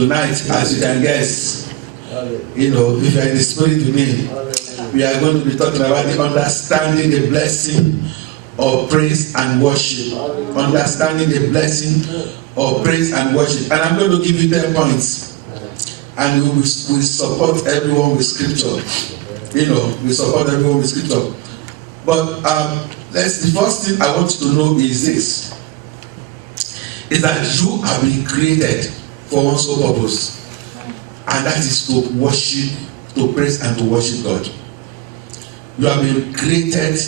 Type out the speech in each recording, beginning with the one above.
Tonight, as you can guess, you know, if you are in the spirit with me, we are going to be talking about the understanding the blessing of praise and worship. Understanding the blessing of praise and worship. And I'm going to give you 10 points. And we will support everyone with scripture. You know, we support everyone with scripture. But the first thing I want you to know is this. Is that you have been created for one sole purpose. And that is to worship, to praise and to worship God. You have been created,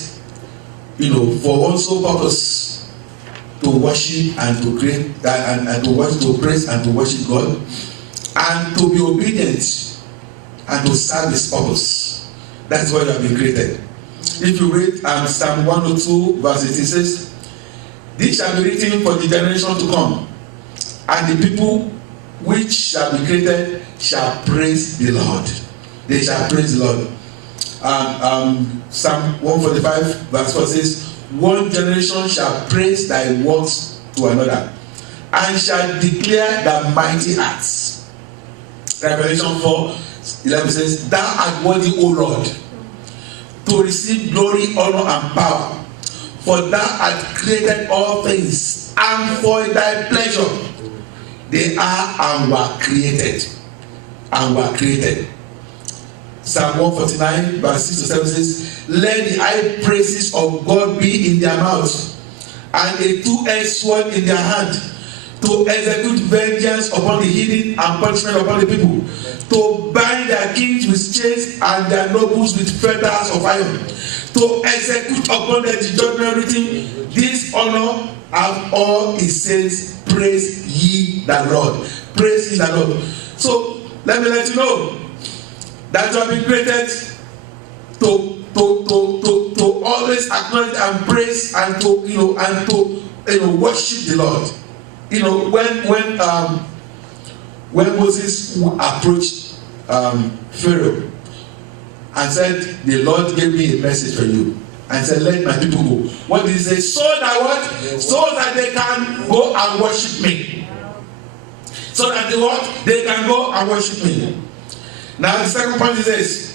you know, for one sole purpose. To worship and to create and to worship, to praise and to worship God. And to be obedient and to serve His purpose. That is why you have been created. If you read Psalm 102 verse 8, it says, "This shall be written for the generation to come, and the people which shall be created shall praise the Lord." They shall praise the Lord. Psalm 145 verse 4 says, "One generation shall praise thy works to another, and shall declare thy mighty acts." Revelation 4:11 says, "Thou art worthy, O Lord, to receive glory, honor, and power. For thou art created all things, and for thy pleasure they are and were created." And were created. Psalm 149 verse 6 to 7 says, "Let the high praises of God be in their mouth, and a two-edged sword in their hand, to execute vengeance upon the hidden and punishment upon the people, to bind their kings with chains and their nobles with fetters of iron, to execute upon them the judgment written. This honor have all His saints. Praise ye the Lord." Praise ye the Lord. So let me let you know that you have been created to always acknowledge and praise and to worship the Lord. You know, when Moses approached Pharaoh and said, "The Lord gave me a message for you," and said, "Let my people go." What did He say? So that what? So that they can go and worship me. So that they can go and worship me. Now the second point is this: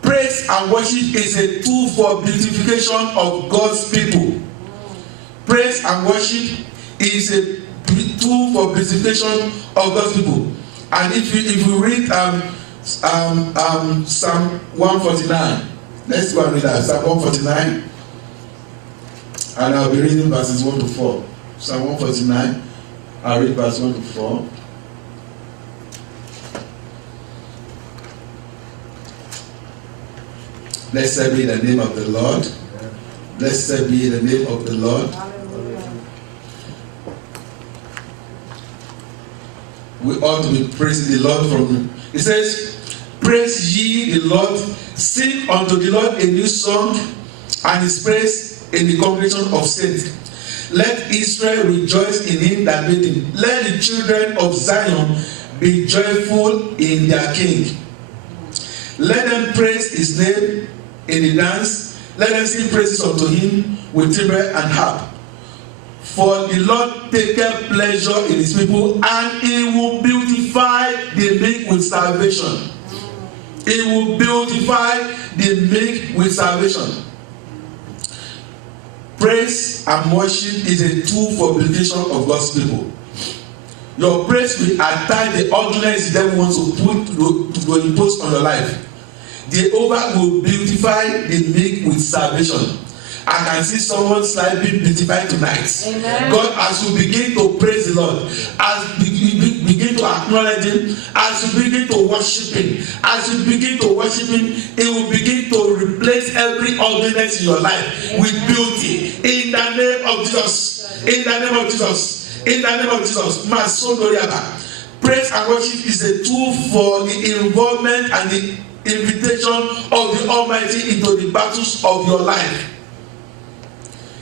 praise and worship is a tool for beautification of God's people. Praise and worship is a tool for beautification of God's people. And if you read Psalm 149, let's go and read that. Psalm 149, and I'll be reading verses 1 to 4. Psalm 149, I'll read verse 1 to 4. Blessed be the name of the Lord. Blessed be the name of the Lord. We ought to be praising the Lord from Him. It says, "Praise ye the Lord, sing unto the Lord a new song, and His praise in the congregation of saints. Let Israel rejoice in Him that made him. Let the children of Zion be joyful in their King. Let them praise His name in the dance. Let them sing praises unto Him with timbrel and harp. For the Lord taketh pleasure in His people, and He will beautify the meek with salvation." He will beautify the meek with salvation. Praise and worship is a tool for beautification of God's people. Your praise will attack the ugliness the devil wants to impose on your life. Jehovah will beautify the meek with salvation. I can see someone's life being beautified tonight. Amen. God, as you begin to praise the Lord, as you begin to acknowledge Him, as you begin to worship Him, as you begin to worship Him, He will begin to replace every ugliness in your life. Amen. With beauty. In the name of Jesus. In the name of Jesus. In the name of Jesus. Praise and worship is a tool for the involvement and the invitation of the Almighty into the battles of your life.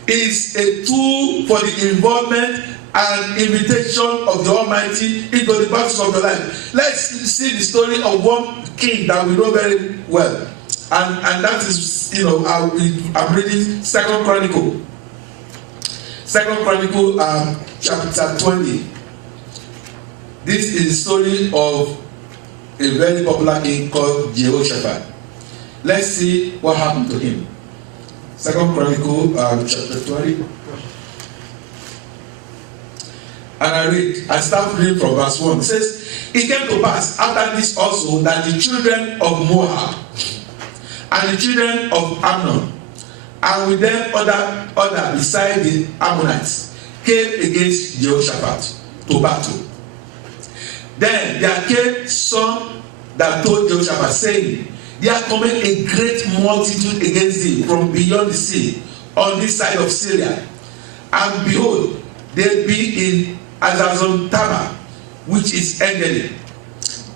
Is a tool for the involvement and invitation of the Almighty into the battles of your life. Let's see the story of one king that we know very well, and that is, I'm reading Second Chronicle chapter 20. This is the story of a very popular king called Jehoshaphat. Let's see what happened to him. 2 Chronicles chapter 20. And I read, I start reading from verse 1. It says, it came to pass after this also that the children of Moab and the children of Ammon, and with them other beside the Ammonites, came against Jehoshaphat to battle. Then there came some that told Jehoshaphat, saying, there cometh a great multitude against thee from beyond the sea, on this side of Syria. And behold, they be in Azazon-Tamar, which is Engedi.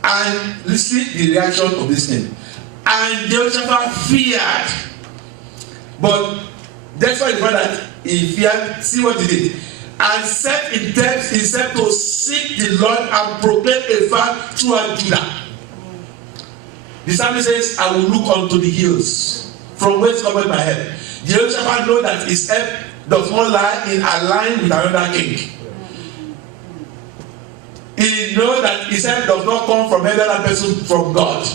And listen the reaction of this name. And Jehoshaphat feared. But that's why the fact that he feared, see what he did. And set himself to seek the Lord and proclaim a fast throughout Judah. The psalmist says, I will look unto the hills, from whence cometh my help. Jehoshaphat knows that his help does not lie in align with another king. He knows that his help does not come from any other person, from God.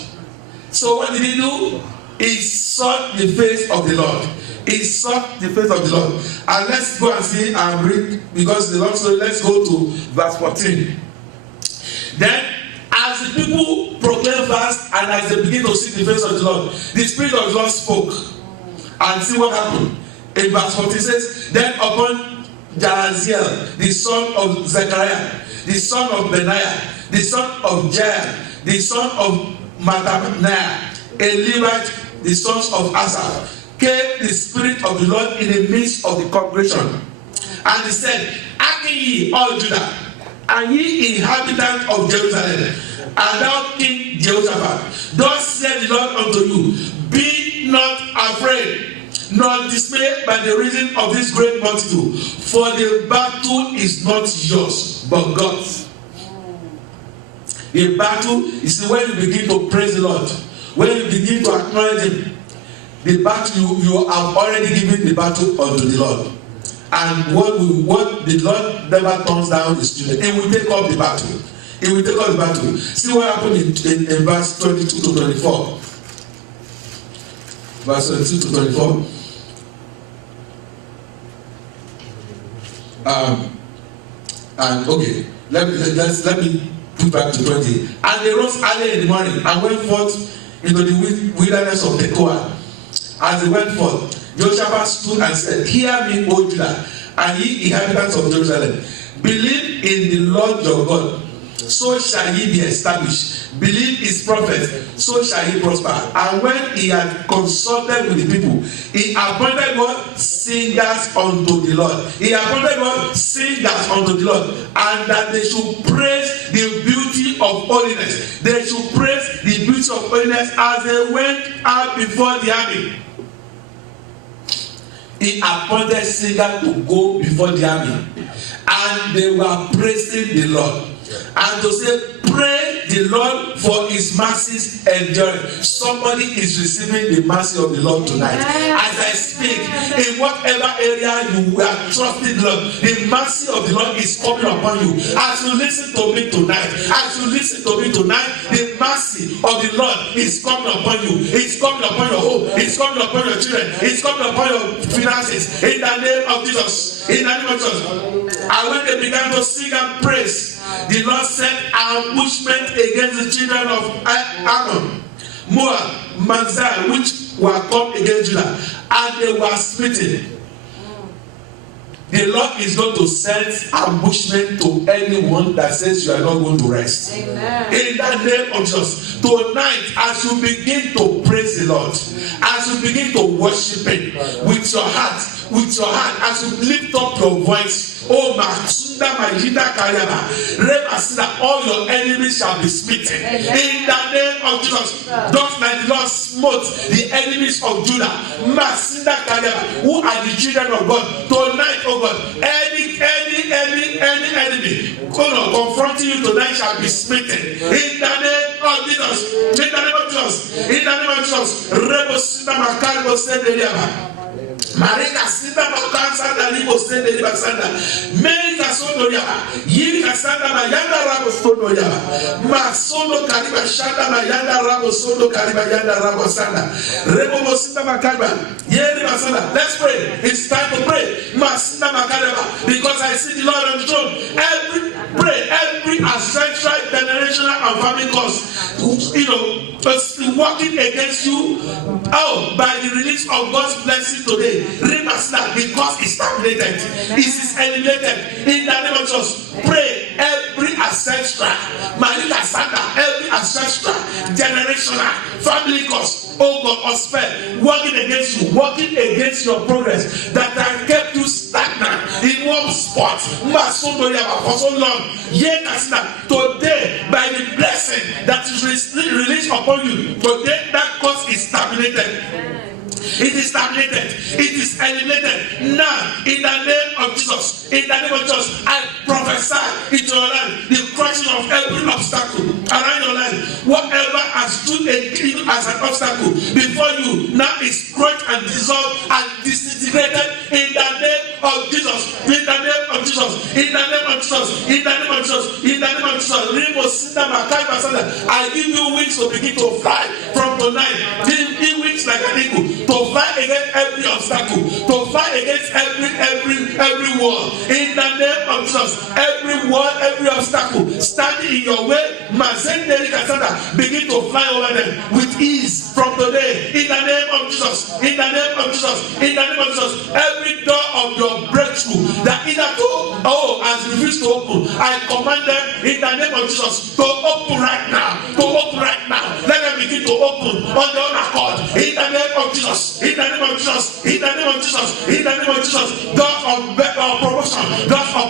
So what did he do? He sought the face of the Lord. He sought the face of the Lord. And let's go and see and read, because the Lord said, let's go to verse 14. Then, as the people proclaim fast and as they begin to seek the face of the Lord, the Spirit of the Lord spoke. And see what happened. In verse 14 it says, then upon Jahaziel, the son of Zechariah, the son of Benaiah, the son of Jair, the son of Mattaniah, a Levite, the sons of Asaph, came the Spirit of the Lord in the midst of the congregation. And he said, hearken ye, all Judah, and ye inhabitants of Jerusalem, and thou King Jehoshaphat, thus said the Lord unto you, be not afraid, nor dismayed by the reason of this great multitude, for the battle is not yours, but God's. The battle is when you begin to praise the Lord, when you begin to acknowledge Him. The battle you have already given the battle unto the Lord, and what the Lord never turns down His children. He will take up the battle. He will take up the battle. See what happened in verse 22 to 24. Verse 22 to 24. And okay, let me put back to 20. And they rose early in the morning and went forth into the wilderness of Tekoa. As they went forth, Jehoshaphat stood and said, hear me, O Judah, and ye inhabitants of Jerusalem. Believe in the Lord your God, so shall ye be established. Believe his prophet, so shall he prosper. And when he had consulted with the people, he appointed what? Singers unto the Lord. He appointed what? Singers unto the Lord. And that they should praise the beauty of holiness. They should praise the beauty of holiness as they went out before the army. He appointed singers to go before the army, and they were praising the Lord, and to say, praise the Lord for his mercies enduring. Somebody is receiving the mercy of the Lord tonight. As I speak, in whatever area you are trusting the Lord, the mercy of the Lord is coming upon you. As you listen to me tonight, the mercy of the Lord is coming upon you. It's coming upon your home. It's coming upon your children. It's coming upon your finances. In the name of Jesus. In the name of Jesus. And when they began to sing and praise, the Lord sent ambushment against the children of Ammon, Moab, Manzai, which were come against Judah, and they were smitten. The Lord is going to send ambushment to anyone that says you are not going to rest. Amen. In the name of Jesus. Tonight, as you begin to praise the Lord, as you begin to worship Him with your heart, as you lift up your voice, oh Masunda Majida Kayaba, Remasida, all your enemies shall be smitten. In the name of Jesus. Just like the Lord smote the enemies of Judah, Masunda Kayaba, who are the children of God. Tonight, oh God, any enemy confronting you tonight shall be smitten. In the name of Jesus. In the name of Jesus. In the name of Jesus. Rebosunda Makaribo Sendeliaba. Marika Sinda Makansa Dalibo Sende Basanda, Merika Sonoya, Yirika Sanda Mayanda Rabo Sonoya, Masono Kariba Shanda Mayanda Rabo Sono Kariba Yanda Rabo Sanda, Rebo Sinda Makaba, Yeri Masanda. Let's pray. It's time to pray. Masinda Makaba, because I see the Lord on the throne. Every ancestral, generational, and family cause, working against you. Oh, by the release of God's blessing today, because it's terminated, it is eliminated in the name of Jesus. Pray every ancestral, every ancestral, generational, family cause, oh God, or spell working against you, working against your progress, that have kept you stagnant in one spot for so long. Today, by the blessing that is released upon you, today that cause is terminated. It is terminated. It is eliminated now in the name of Jesus. In the name of Jesus, I prophesy into your life the crushing of every obstacle around your life. Whatever has stood as an obstacle before you now is crushed and dissolved and disintegrated in the name of Jesus. In the name of Jesus. In the name of Jesus. In the name of Jesus. In the name of Jesus. I give you wings to begin to fly from tonight. Give me wings like an eagle to fly against every obstacle, to fight against every wall. In the name of Jesus, every wall, every obstacle standing in your way, begin to fly over them with ease from today. In the name of Jesus, in the name of Jesus, in the name of Jesus, every door of your breakthrough that has refused to open, I command them in the name of Jesus to open right now, to open right now. Let them begin to open on their own accord. In the name of Jesus, in the name of Jesus, in the name of Jesus, in the name of Jesus, doors of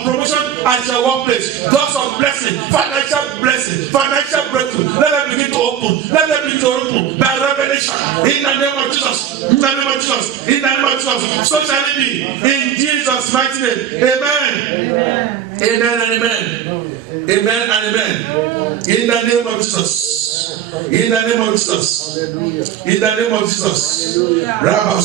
promotion at your workplace, doors of blessing, financial breakthrough. Let them begin to open. Let them begin to open by revelation. In the name of Jesus, in the name of Jesus, in the name of Jesus. So shall it be. In Jesus' mighty name. Amen. Amen and amen. Amen and amen. In the name of Jesus. In the name of Jesus. In the name of Jesus. Rabba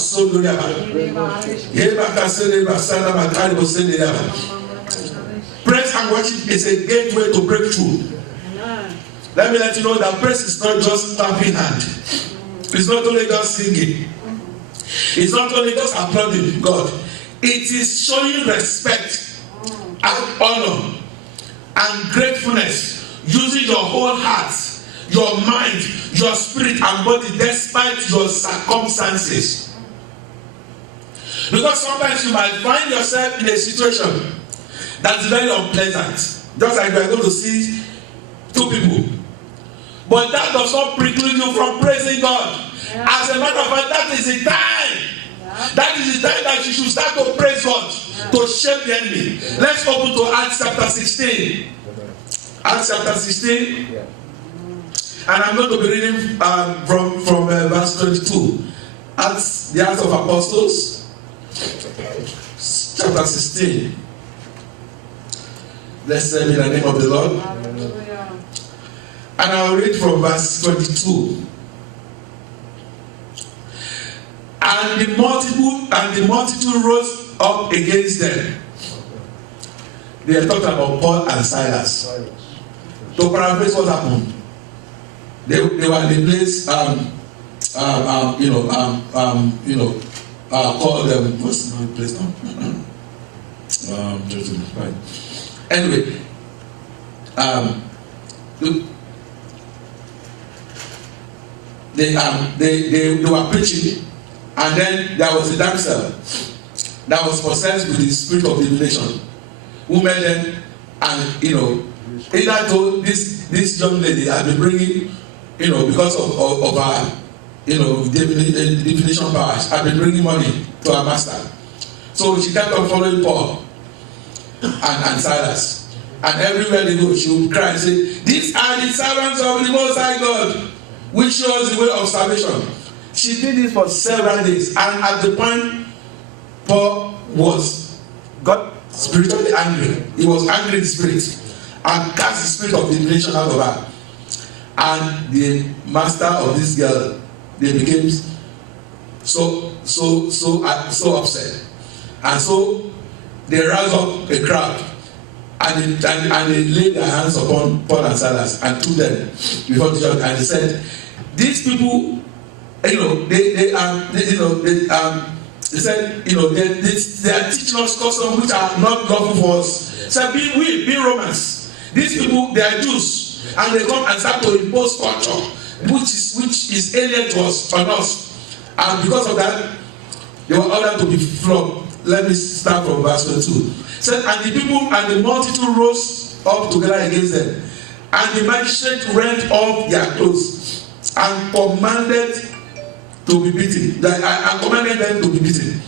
praise and worship is a gateway to breakthrough. Let me let you know that praise is not just clapping hand. It's not only just singing. It's not only just applauding God. It is showing respect and honor and gratefulness, using your whole heart, your mind, your spirit and body despite your circumstances. Because sometimes you might find yourself in a situation that's very unpleasant, just like you are going to see two people. But that does not preclude you from praising God. As a matter of fact, that is the time. That is the time that you should start to praise God, to shame the enemy. Let's open to Acts chapter 16. Acts chapter 16. And I'm going to be reading from verse 22. Acts, the Acts of Apostles, chapter 16. Let's say in the name of the Lord. And I'll read from verse 22. And the multitude rose up against them. They are talking about Paul and Silas. To paraphrase what happened, they were in the place called what's the place now? Anyway, they were preaching, and then there was a damsel that was possessed with the spirit of divination, who met them, and either told this young lady had been bringing, because of her, divination powers, had been bringing money to her master. So she kept on following Paul and Silas, and everywhere they go, she would cry and say, "These are the servants of the Most High God, which shows the way of salvation." She did it for several days, and at the point Paul got spiritually angry. He was angry in spirit and cast the spirit of divination out of her. And the master of this girl, they became so upset. And so they roused up a crowd, and they laid their hands upon Paul and Silas and took them before the judge, and they said, these people, they said, they are teaching us customs which are not lawful for us. So being Romans, these people, they are Jews, and they come and start to impose culture which is alien to us, on us, and because of that, they were ordered to be flogged. Let me start from verse 22. Said, and the people and the multitude rose up together against them, and the magistrate rent off their clothes and commanded to be beaten. I commanded them to be beaten.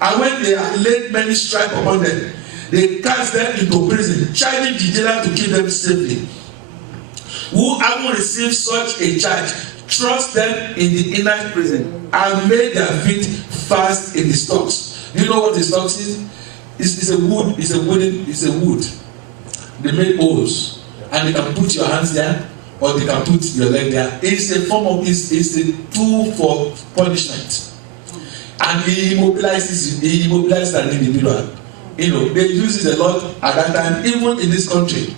And when they had laid many stripes upon them, they cast them into prison, charging the jailer to keep them safely. Who having received such a charge, thrust them in the inner prison and made their feet fast in the stocks. Do you know what the stocks is? It's a wood. It's a wood. They made holes, and they can put your hands there, or they can put your leg there. It's a form of it's a tool for punishment, and he immobilizes an individual. They use it a lot at that time, even in this country.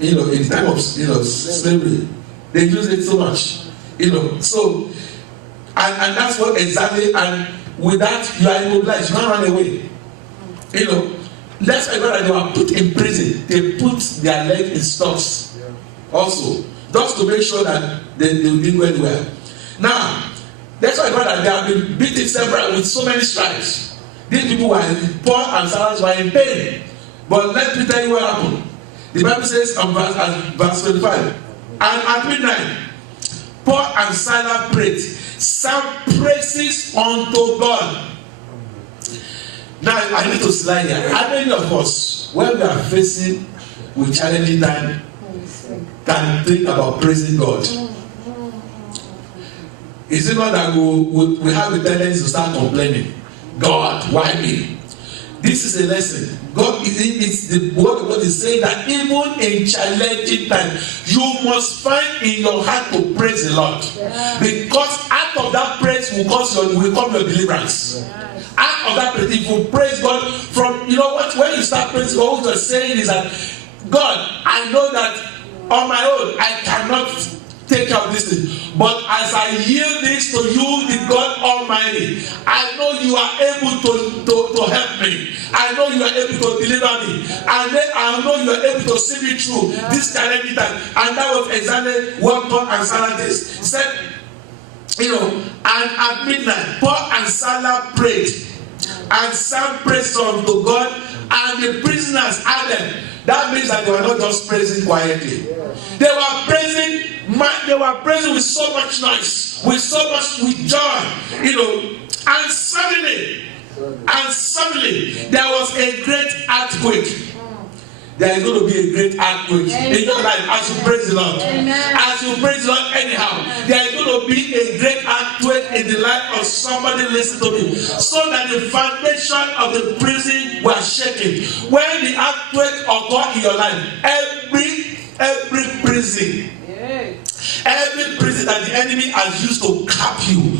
In the time of slavery, they use it so much. So and that's what exactly. And with that, you are immobilized. You can't run away. That's why God, they were put in prison. They put their leg in stocks, also, just to make sure that they didn't go anywhere. Now, that's why God, they have been beaten several with so many stripes. These people were Paul and Silas were in pain. But let me tell you what happened. The Bible says on verse 25, and at midnight, Paul and Silas prayed, sang praises unto God. Now I need to slide here. How many of us, when we are facing with challenging time, can think about praising God? Is it not that we have a tendency to start complaining? God, why me? This is a lesson. God it's the word of God is saying that even in challenging time, you must find in your heart to praise the Lord. Yeah. Because out of that praise will come your deliverance. Yeah. Out of that praise, if you praise God from when you start praising God, what you're saying is that God, I know that on my own I cannot take care of this thing, but as I yield this to you, the God Almighty, I know you are able to help me. I know you are able to deliver me, and then I know you are able to see me through this challenging time. And that was exactly what Paul and Silas said. And at midnight, Paul and Silas prayed and sang praise unto God, and the prisoners heard them. That means that they were not just praising quietly. They were praising. They were praising with so much noise, with joy, and suddenly there was a great earthquake. There is going to be a great earthquake in your life as you praise the Lord. Amen. As you praise the Lord anyhow, there is going to be a great earthquake in the life of somebody listening to me. So that the foundation of the prison was shaking. When the earthquake occurred in your life, every prison that the enemy has used to cap you,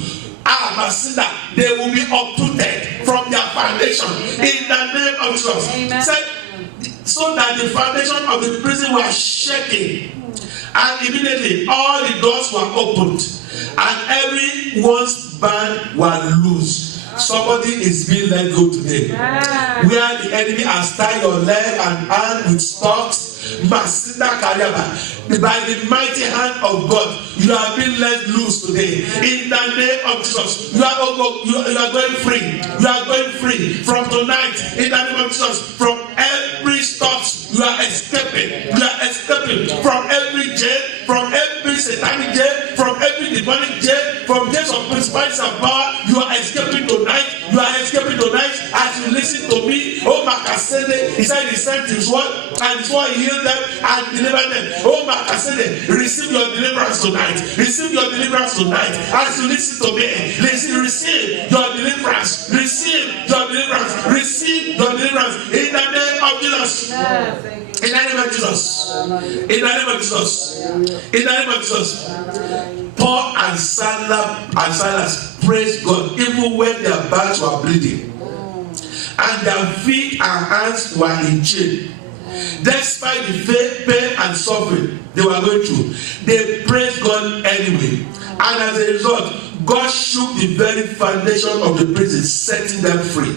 they will be uprooted from their foundation in the name of Jesus. So that the foundation of the prison was shaking, and immediately all the doors were opened, and everyone's band was loose. Somebody is being let go today. Where the enemy has tied your leg and hand with stocks, by the mighty hand of God, you are being let loose today. In the name of Jesus, you are going free. You are going free from tonight. In the name of Jesus, from every stocks, you are escaping. You are escaping from every jail, from every satanic jail, from every demonic jail, from jails of principalities and power. You are escaping tonight. You are escaping tonight as you listen to me. Oh, Makasede, he said he sent his word, and his word healed them and delivered them. Oh, Makasede, receive your deliverance tonight. Receive your deliverance tonight as you listen to me. Receive your deliverance. Receive your deliverance. Receive your deliverance in the name of Jesus. In the name of Jesus. In the name of Jesus. In the name of Jesus. Paul and and Silas praised God even when their backs were bleeding and their feet and hands were in chains. Despite the pain and suffering they were going through, they praised God anyway. And as a result, God shook the very foundation of the prison, setting them free.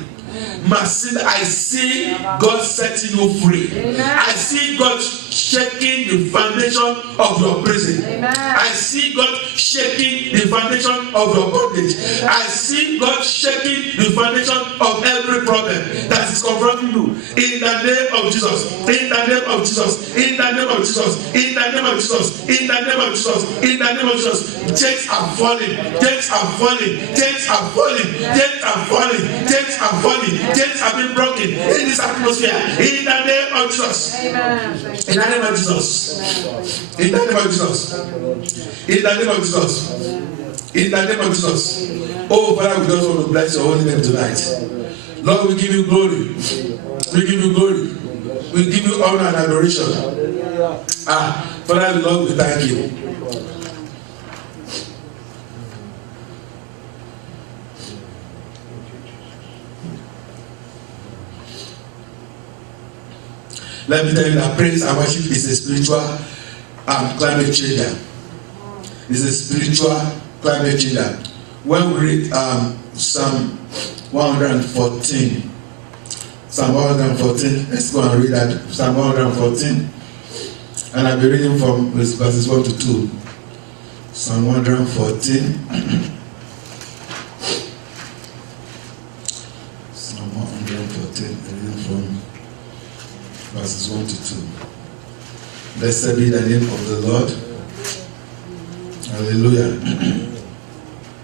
Marcella, I see God setting you free. Amen. I see God shaking the foundation of your prison. Amen. I see God shaking the foundation of your bondage. Amen. I see God shaking the foundation of every problem that is confronting you. In the name of Jesus. In the name of Jesus. In the name of Jesus. In the name of Jesus. In the name of Jesus. In the name of Jesus. Chains are falling. Chains are falling. Chains are falling. Chains are falling. Chains are falling. Chains have been broken in this atmosphere. In the name of Jesus. Amen. In the name of Jesus. In the name of Jesus. In the name of Jesus. In the name of Jesus. Oh, Father, we just want to bless your holy name tonight. Lord, we give you glory. We give you glory. We give you honor and adoration. Father, Lord, we thank you. Let me tell you that praise and worship is a spiritual climate changer. It's a spiritual climate changer. When we read Psalm 114, let's go and read that. Psalm 114, and I'll be reading from verses 1 to 2. Psalm 114. Psalm 114, reading from verses 1 to 2. Blessed be the name of the Lord. Hallelujah.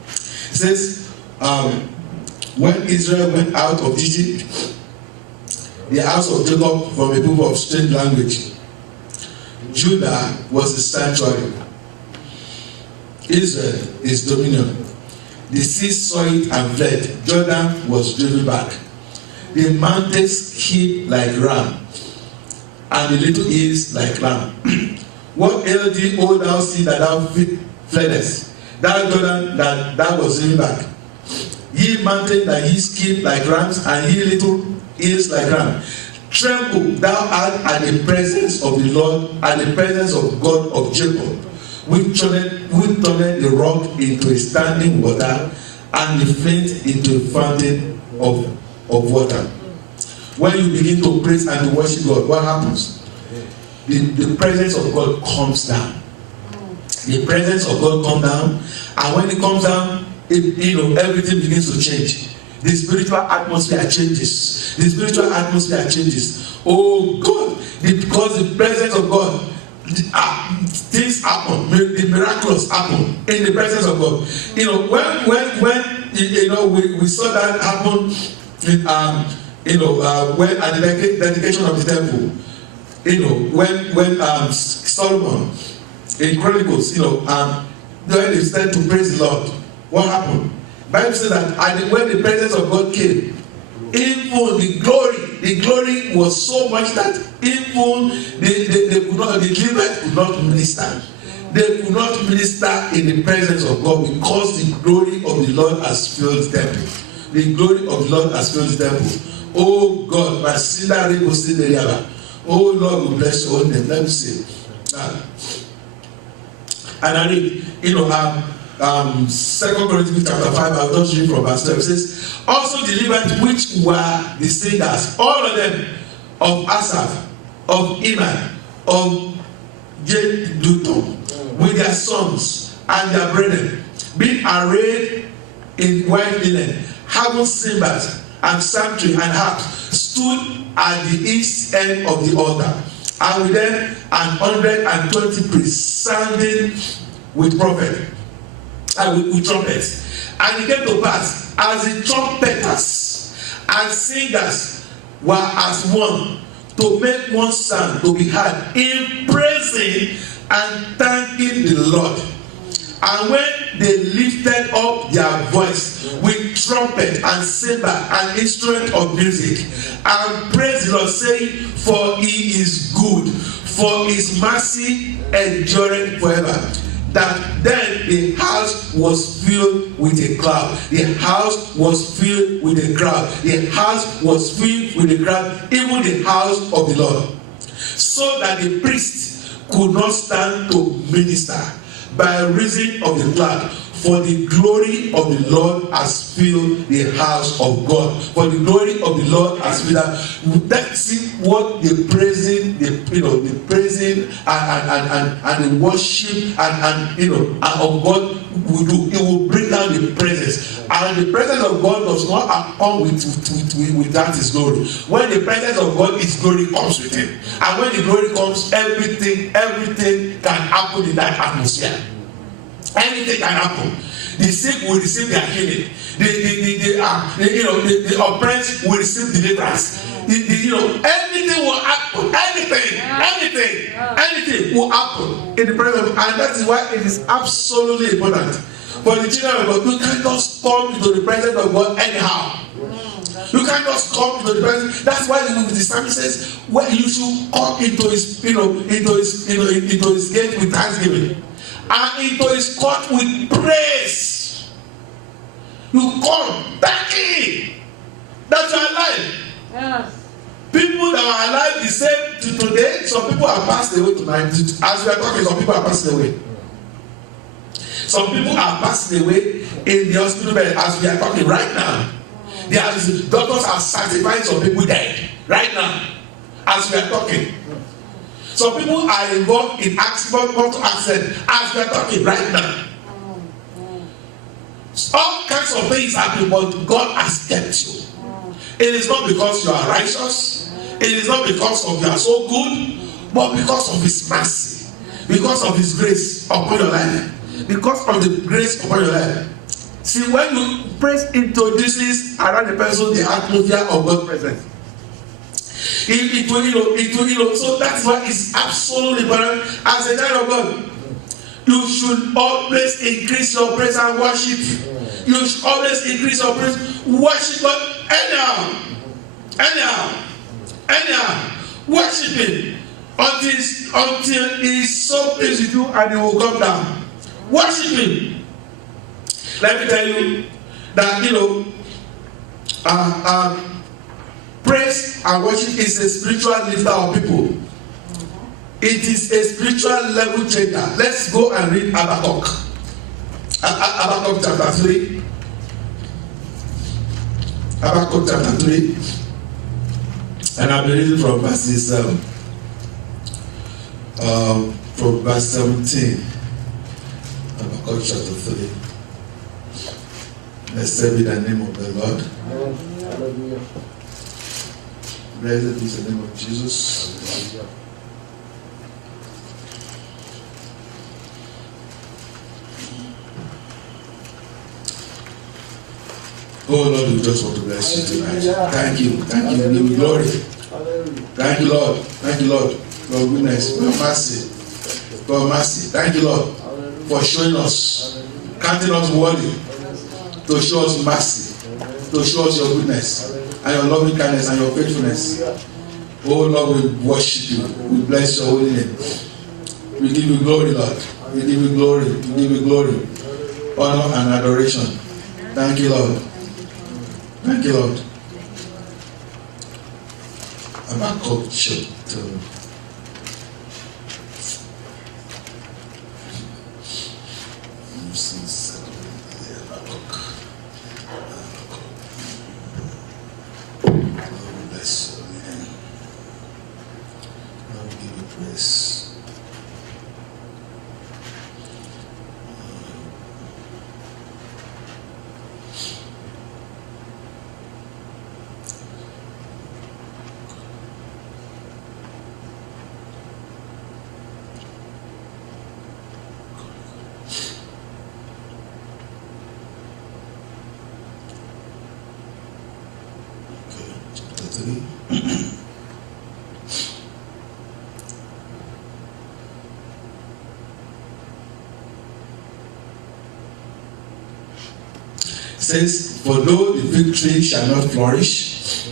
It says, when Israel went out of Egypt, the house of Jacob from a people of strange language, Judah was the sanctuary, Israel is dominion. The sea saw it and fled. Jordan was driven back. The mountains hid like ram, and the little hills like lamb. What ailed thee, O thou sea, that thou fleddest? Thou Jordan that was driven back. Ye mountain that ye skipped like rams, and ye little hills like ram. Tremble thou art at the presence of the Lord, at the presence of God of Jacob, which turned the rock into a standing water, and the flint into a fountain of water. When you begin to praise and to worship God, what happens? The presence of God comes down. The presence of God comes down, and when it comes down, everything begins to change. The spiritual atmosphere changes. The spiritual atmosphere changes. Oh God, because the presence of God, things happen. The miraculous happen in the presence of God. When we saw that happen when at the dedication of the temple, when Solomon in Chronicles, when they started to praise the Lord, what happened? Bible says that when the presence of God came, even the glory was so much that even the Levites could not minister. They could not minister in the presence of God because the glory of the Lord has filled the temple. The glory of the Lord has filled the temple. Oh God, oh Lord, we bless your holy name. Let me see. And I read, 2 Corinthians chapter 5, I'll just read from verse 12. It says, also the Levites which were the singers, all of them, of Asaph, of Iman, of Jeduthun, with their sons and their brethren, being arrayed in white linen, having cymbals and psaltery and harps, stood at the east end of the altar, and with them 120 priests sounding with trumpets. And it came to pass, as the trumpeters and singers were as one, to make one sound to be heard in praising and thanking the Lord. And when they lifted up their voice with trumpet and cymbal and instrument of music, and praised the Lord, saying, for he is good, for his mercy endureth forever. That then the house was filled with a cloud. The house was filled with a crowd. The house was filled with a crowd, even the house of the Lord. So that the priest could not stand to minister by reason of the cloud. For the glory of the Lord has filled the house of God. For the glory of the Lord has filled that. That's what the praising, the praising and the worship and of God will do. It will bring down the presence, and the presence of God does not come without His glory. When the presence of God, His glory comes with Him, and when the glory comes, everything can happen in that atmosphere. Anything can happen. The sick will receive their healing. The oppressed will receive deliverance. Anything will happen. Anything will happen in the presence of God. And that is why it is absolutely important for the children of God. You can't just come into the presence of God anyhow. You can't just come into the presence. That's why the psalmist says, "Well, you should come into His, into His gate with thanksgiving, and into His court with praise." You come, thank Him that you are alive. Yes. People that are alive the same to today. Some people are passed away tonight. As we are talking, some people are passed away. Some people are passed away in the hospital bed as we are talking right now. Doctors are certifying some people dead right now as we are talking. Some people are involved in motor accident as we are talking right now. All kinds of things happen, but God has kept you. It is not because you are righteous. It is not because of you are so good, but because of His mercy, because of His grace upon your life, because of the grace upon your life. See, when you praise introduces around the person the atmosphere of God's presence, it will. So that's why it's absolutely important as a child of God. You should always increase your praise and worship. You should always increase your praise, worship God anyhow, worship Him until He is so pleased with you and He will come down. Worship Him. Let me tell you that praise and worship is a spiritual lifter of people. It is a spiritual level changer. Let's go and read Habakkuk. Habakkuk chapter 3. Habakkuk chapter 3. And I'll be reading from verses from verse 17. Habakkuk chapter 3. Blessed be the name of the Lord. Blessed be the name of Jesus. Oh Lord, we just want to bless you tonight. Thank you. Thank you. Give you glory. Thank you, Lord. Thank you, Lord, for your goodness, for your mercy. For your mercy. Thank you, Lord, for showing us, counting us worthy to show us mercy, to show us your goodness and your loving kindness and your faithfulness. Oh Lord, we worship you. We bless your holy name. We give you glory, Lord. We give you glory. We give you glory, honor and adoration. Thank you, Lord. Thank you, Lord. Habakkuk chapter 3. Says, for though the fig tree shall not flourish,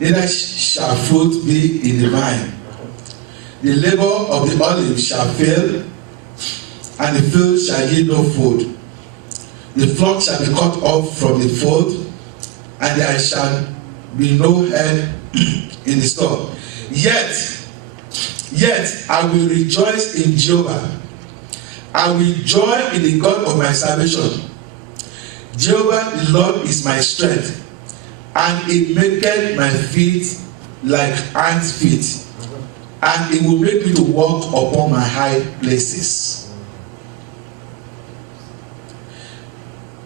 neither shall fruit be in the vine, the labor of the olive shall fail, and the field shall yield no food. The flock shall be cut off from the fold, and there shall be no head in the store. Yet I will rejoice in Jehovah. I will joy in the God of my salvation. Jehovah the Lord is my strength, and he maketh my feet like ants' feet, and he will make me to walk upon my high places.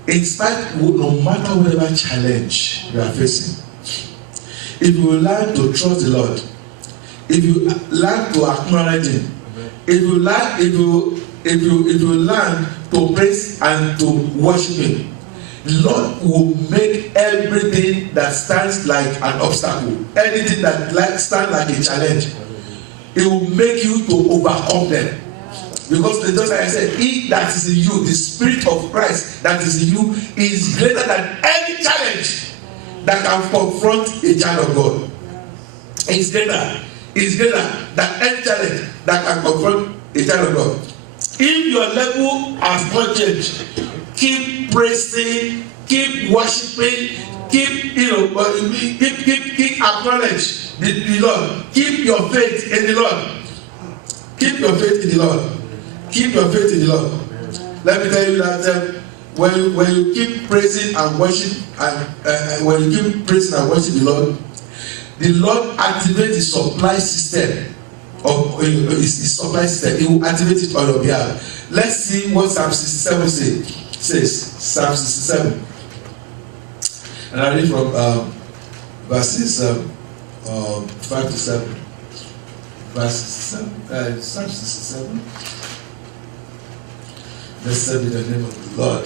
In spite, no matter whatever challenge you are facing, if you learn to trust the Lord, if you learn to acknowledge Him, if you learn to praise and to worship Him, the Lord will make everything that stands like an obstacle, anything that stands like a challenge, it will make you to overcome them. Because just like I said, he that is in you, the Spirit of Christ that is in you, is greater than any challenge that can confront a child of God. It's greater than any challenge that can confront a child of God. If your level has not changed, keep praising, keep worshiping, keep acknowledge the Lord. Keep your faith in the Lord. Keep your faith in the Lord. Keep your faith in the Lord. Let me tell you that when you keep praising and worship, and when you keep praising and worship the Lord activates the supply system of his supply system. He will activate it on your behalf. Let's see what Psalm 67 says. Psalm 67, and I read from verses 5 to 7. Verse 7, Psalm 67. Blessed be the name of the Lord.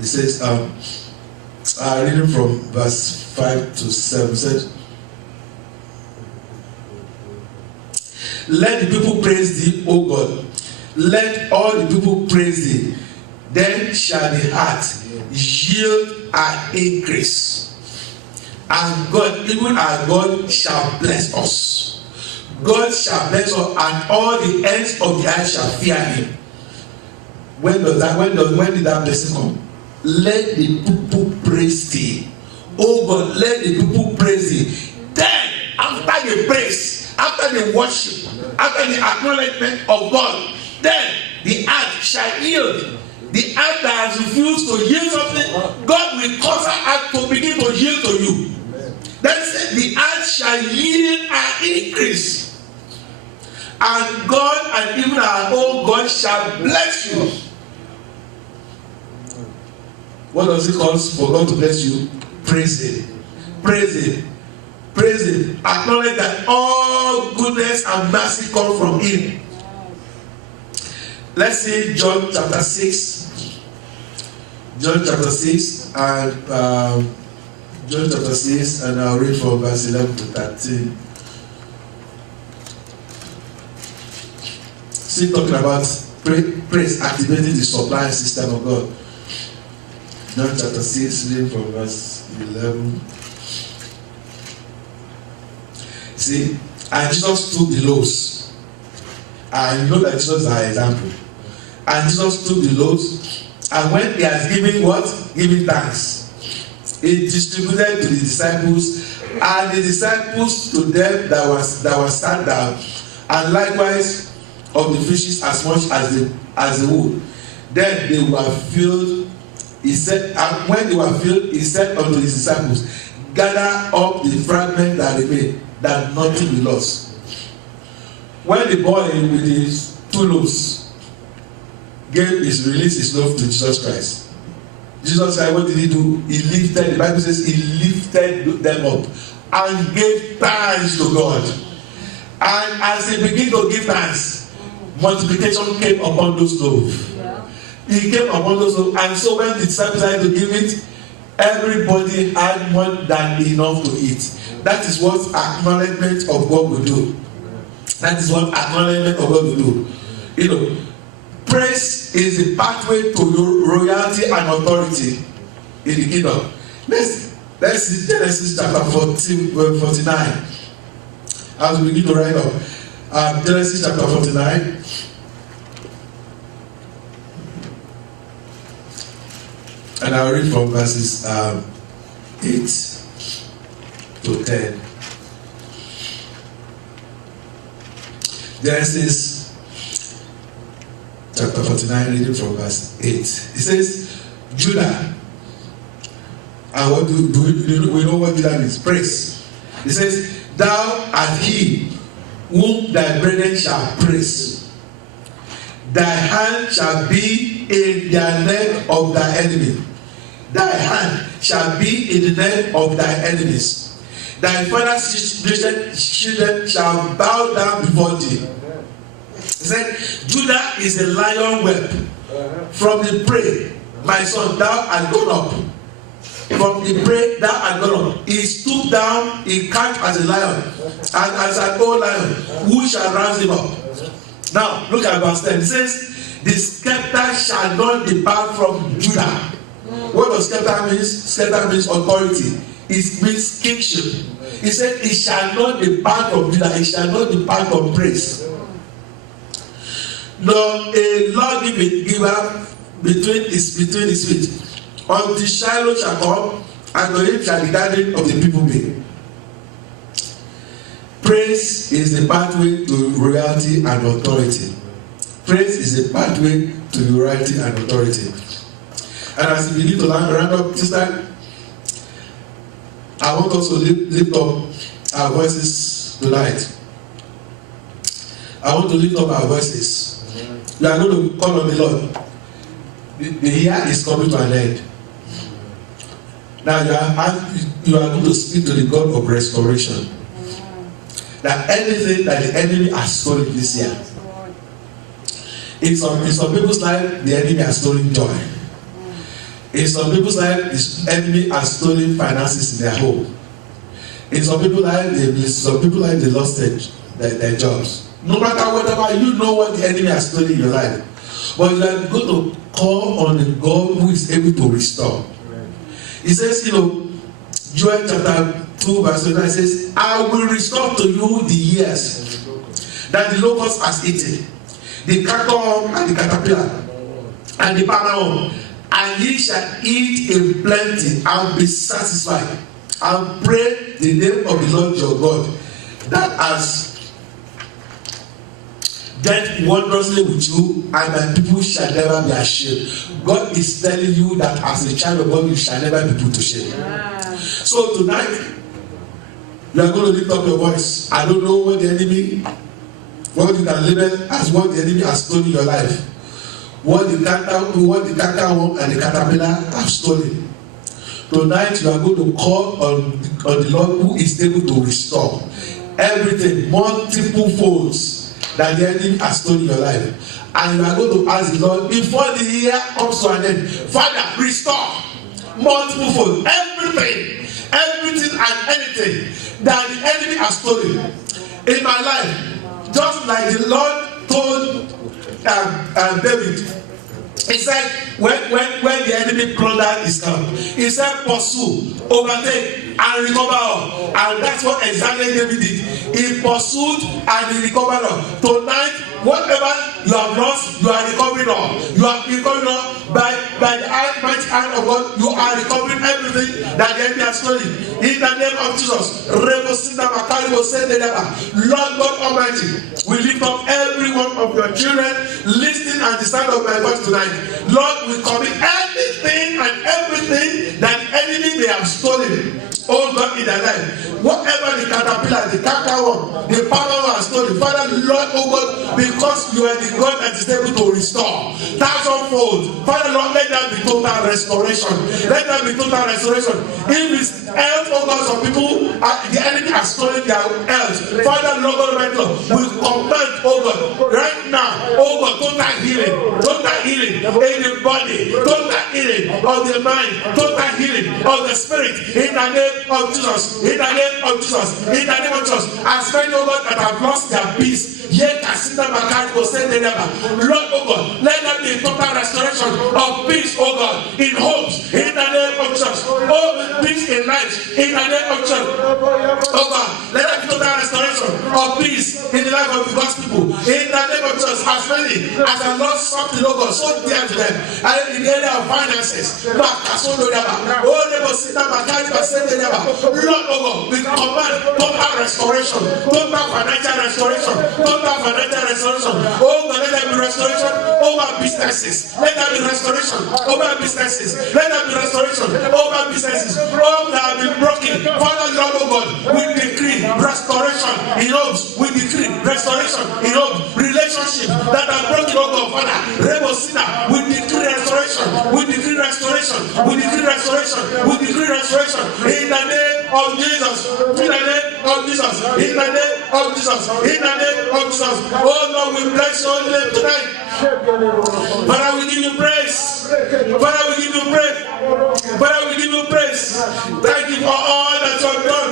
It says, reading from verse 5 to 7, said, let the people praise thee, O God. Let all the people praise thee. Then shall the heart yield an increase. And God, even our God, shall bless us. God shall bless us, and all the ends of the earth shall fear him. When did that blessing come? Let the people praise thee. Oh God, let the people praise thee. Then, after the praise, after the worship, after the acknowledgement of God, then the earth shall yield. The earth that has refused to yield something, God will cause her earth to begin to yield to you. Then the earth shall yield an increase. And God and even our own God shall bless you. What does it cost for God to bless you? Praise Him. Praise Him. Praise Him. Acknowledge that all goodness and mercy come from Him. Let's see John chapter 6. John chapter 6 and John chapter 6, and I'll read from verse 11 to 13. Still talking about praise activating the supply system of God. John chapter 6, reading from verse 11. See, and Jesus took the loaves. And you know that Jesus is our example. And Jesus took the loaves, and when he has given what? Giving thanks, he distributed to the disciples, and the disciples to them that was sat down, and likewise of the fishes as much as they would. Then they were filled. He said, and when they were filled, he said unto his disciples, gather up the fragment that remained, that nothing be lost. When the boy with his 2 loaves released his love to Jesus Christ, Jesus Christ, what did he do? He lifted, the Bible says he lifted them up and gave thanks to God. And as they began to give thanks, multiplication came upon those loaves. He came upon those loaves, and so when the disciples had to give it, everybody had more than enough to eat. That is what acknowledgement of God will do. That is what acknowledgement of God will do. You know, praise is the pathway to royalty and authority in the kingdom. Let's see Genesis chapter 49. As we begin to write up, Genesis chapter 49. And I'll read from verses 8 to 10. Genesis chapter 49, reading from verse 8. It says, Judah, and what we know what Judah means? Praise. It says, thou art he whom thy brethren shall praise. Thy hand shall be in the neck of thy enemy. Thy hand shall be in the neck of thy enemies. Thy father's children shall bow down before thee. He said, Judah is a lion whelp. From the prey, my son, thou art gone up. From the prey, thou art gone up. He stooped down, he crouched as a lion, and as an old lion, who shall rouse him up? Now, look at verse 10. It says, the scepter shall not depart from Judah. What does scepter mean? Scepter means authority. It means kingship. He said, it shall not depart from Judah. It shall not depart from praise. Nor a lawgiver between his feet, until Shiloh shall come, and to him shall the gathering of the people be. Praise is the pathway to royalty and authority. Praise is the pathway to royalty and authority. And as we begin to round up this time, I want us to lift up our voices tonight. I want to lift up our voices. We are going to call on the Lord. The year is coming to an end. Now you are going to speak to the God of restoration. That anything that the enemy has stolen this year, in some people's life, the enemy has stolen joy. In some people's life, the enemy has stolen finances in their home. In some people's life, they lost their jobs. No matter whatever, you know what the enemy has stolen in your life. But you are going to call on the God who is able to restore. He says, Joel chapter 2 verse 29 says, I will restore to you the years that the locust has eaten, the cattle and the caterpillar, and the palmer, and ye shall eat in plenty and be satisfied, and pray the name of the Lord your God, that has dealt wondrously with you, and my people shall never be ashamed. God is telling you that as a child of God, you shall never be put to shame. So tonight, you are going to lift up your voice. I don't know what you can label as what the enemy has stolen in your life. What the canker and the caterpillar have stolen. Tonight, you are going to call on the Lord who is able to restore everything, multiple folds that the enemy has stolen in your life. And you are going to ask the Lord before the year comes to an end, Father, restore multiple folds, everything and anything that the enemy has stolen in my life. Just like the Lord told David. He said, when the enemy plundered his camp, he said, pursue, overtake, and recover all. And that's what exactly David did. He pursued and he recovered all. Tonight, whatever you have lost, you are recovering all. You are recovering all by the mighty hand of God. You are recovering everything that the enemy has stolen. In the name of Jesus, Lord God Almighty, we lift up every one of your children listening at the sound of my voice tonight. Lord, we commit anything and everything that the enemy may have stolen, oh God, in their life. Whatever the caterpillar, the cankerworm, the palmer has stolen, Father, Lord, oh God, because you are the God that is able to restore thousandfold. Father, Lord, let there be total restoration. Let there be total restoration. If it's health, oh God, some people, the enemy has stolen their health. Father, Lord God, right now, we command, oh God, right now, oh God, total healing in the body, total healing of the mind, total healing of the spirit, in the name of Jesus, in the name of Jesus, in the name of Jesus. As many, oh God, that have lost their peace, yet Lord, oh God, let there be total restoration of peace, oh God, in homes, in the name of Jesus. Oh, peace in life, in the name of Jesus. Oh God, let there be total restoration of peace in the life of God's people, in the name of Jesus. as many as have lost something, oh God, so dear to them. And in the area of finances, Lord, oh God, we command total restoration, total financial restoration, total financial restoration. Oh God, let there be restoration over businesses. Let there be restoration over businesses. Let there be restoration over businesses. All that have been broken, Father Lord, oh God, we decree restoration in homes. We decree restoration in homes. Relationships that are broken, oh God, Father, Rebosina, we decree restoration. We decree restoration. We decree restoration. We decree restoration in the name of Jesus. In the name of Jesus. In the name of Jesus. In the name of Jesus. Oh Lord, we bless your name tonight. Father, we give you praise. Father, we give you praise. Father, we give you praise. Thank you for all that you have done.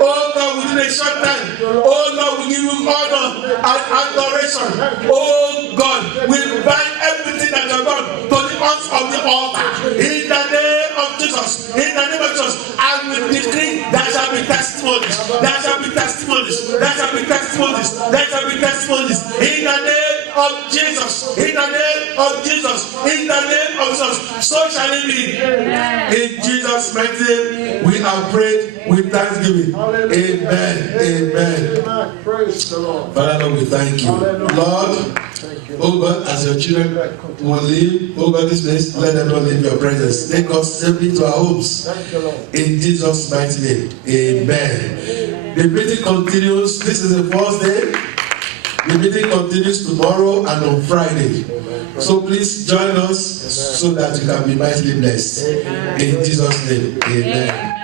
Oh God, within a short time. Oh Lord, we give you honor and adoration. Oh God, we bind everything that you have done to the arms of the altar. In the name of Jesus. In the name of Jesus. And we decree there shall be testimonies. There shall be testimonies. There shall be testimonies. There shall be testimonies. In the name of Jesus. In the name of Jesus. In the name of Jesus. So shall it be. In Jesus' mighty name, we have prayed with thanksgiving. Amen. Amen. Praise the Lord. Father, Lord, we thank you. Lord, oh God, as your children will leave, oh God, this place, let them not leave your presence. Take us safely to our homes. In Jesus' mighty name. Amen. The meeting continues. This is the first day. The meeting continues tomorrow and on Friday. So please join us so that you can be mightily blessed. In Jesus' name. Amen.